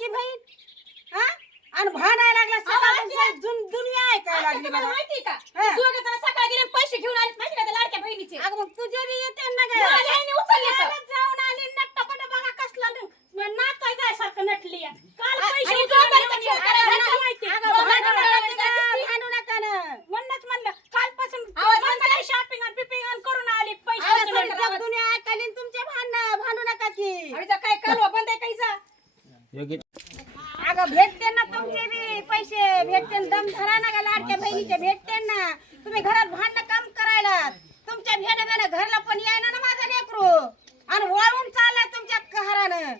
हा? आणि भांडायला लागला. दुन- दुनिया ऐकायला लागली मला. माहितीये का? हा. दोघं जण सकाळी गेले पैसे घेऊन आले. माहिती का त्या लाडक्या बहिणीचे? अगं मग तुझे बी येते ना माझ्या गं आईने उचलले तर. कालच जाऊन आली नट्टापटा बघा कसला नाचाय जायसारखं नटली आहे. काल आ- पैसे. माहिती. नका, नका म्हणूनच म्हणलं कालपासून. शॉपिंग आणि पिपिंग आणि करून आली. पैसे दुनिया ऐकायली तुमचे भांडणं. भांडू नका की. जर काय कालवा बंद आहे काहीचा अगं भेटते ना तुमचे बी पैसे भेटते ना, दम धरा ना का लाडक्या बहिणीचे भेटते ना. तुम्ही घरात भांडणं काम करायला तुमच्या भेण्या भेण्या घरला पण यायना ना माझा लेकरू. आणि वळून चाललाय तुमच्या घरानं.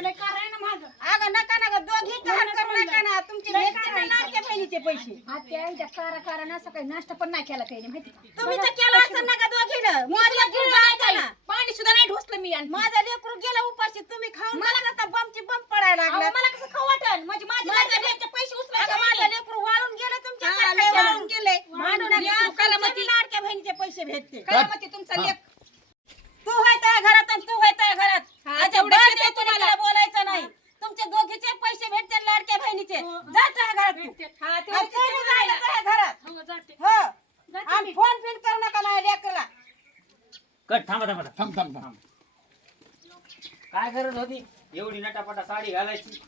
ना अगं नका नका दोघी कहर करू नका ना तुमचे भेटते ना लाडक्या बहिणीचे पैसे. आत्या त्या कारा कारा ना सकाळी नाश्ता पण नाही केला काही माहिती का? तुम्ही तर केलं असं नका दोघीनं. जायचं पाणी सुद्धा नाही ढोसलं मी आणि माझं लेकरू गेलं उपाशी तुम्ही खाऊन मला आता बमची बम पडायला अहो, लागला मला कसं खाऊ वाटन? म्हणजे माझे माझं लाडक्या लेक- बहिणीचे पैसे उचलायचे माझं. लेकरू वाळून गेलं तुमच्या हा, सारखं वाळून गेले. लेकरू करामती. बी लाडक्या बहिणीचे पैसे भेटते. काय तुमचा लेक तू होय त्या घरात आणि तू होय त्या घरात हा, आता तेवढं बरं शिकते ते तुम्हाला बोलायचं नाही तुमचे दोघीचे पैसे भेटते लाडक्या बहिणीचे जा त्या घरात तू हा आणि तेवढं तू बी शिकते जायला मला. त्या घरात हो जाते हो जाते आणि फोन पिन करू नका माझ्या लेकरला कट थांबा थांबा थांबा. थांब थांब थांब. काय गरज होती? एवढी नटापटा साडी घालायची.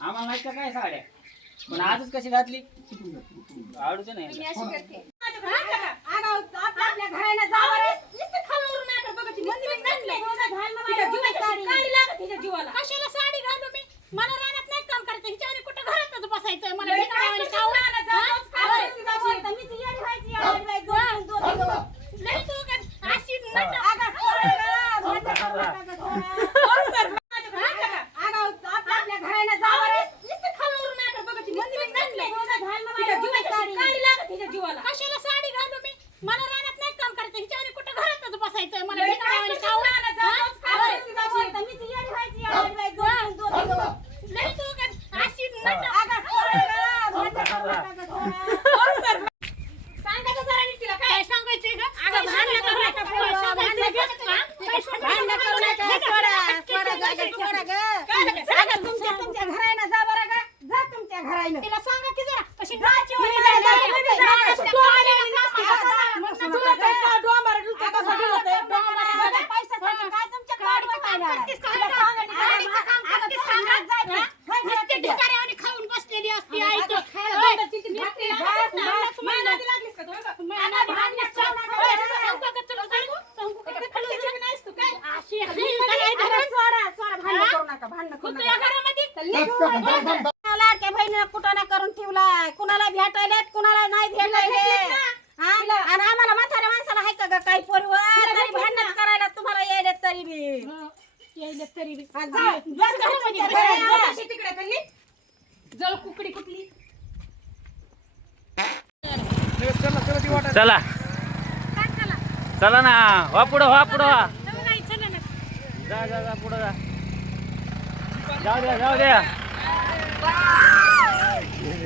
आम्हाला नाही का काय साड्या? पण आजच कशी घातली? आवडते मी नाही अशी करते. साडी. काळी लागत तिच्या जीवाला. कशाला साडी घालू मी? मला रानात नाही काम करायचं. हिच्यावर कुठं घरातच बसायचं? मला लई भिकाऱ्यावानी काय खाऊ. तुझं जाऊ, जाऊ, हा? जाऊ, जाऊ, जाऊ, मीच येडी व्हायची, येडी व्हायची, दोन- दोन दिवस. लई तू का- अशी नट- अगं, सोड गं, भांडण करू नका गं, सोड. अगं, आपल्या आपल्या घरानं जावं रे. नुसतं खाल्यावर नाटक बघत आहे. नुसतं घातलंय. घालणं घालणं तिच्या माझ्या जीवाची साडी. काळी लागत तिच्या जीवाला कशाला साडी घालू मी मला रानात नाही काम करायचं हिच्यावर कुठं घरातच बसायचं मला लई काय भिकाऱ्यावानी तुझं खाऊ. जाऊ, जाऊ? जाऊ, जाऊ, जाऊ, मीच येडी व्हायची, येडी व्हायची, दोन- दोन दिवस. लई तू का- अशी नट- अगं, सोड गं, भांडण करू नका गं, सोड. सांगायचं जरा नीट तिला काय काय सांगायचंय गं? अगं, भांडण करू नका, काय भांडण सांगायचंय करू गं? काय सांगायचंय? भांडण करू नका, सोडा, सोडा गं, सोडा गं. अगं, तुमच्या तुमच्या घरानं जा बरं गं. जा तुमच्या घरानं. तिला सांगा की जरा भांडण? करू नका, भांडण करू होतं नका. कुठं करून ठेवलाय? कुणाला भेटायलेत कुणाला नाही भेटायले हा? आणि आम्हाला म्हाताऱ्या माणसाला हाय का ग काही परिवार तरी भांडण करायला तुम्हाला यायले तरी बी. यायला तरी घरामध्ये, तिकडे खाल्ली जळ कुकडी कुठली? चला. चला ना. वा पुढं वा पुढं वा. जा जा जा पुढं जा. जाऊ द्या जाऊ द्या.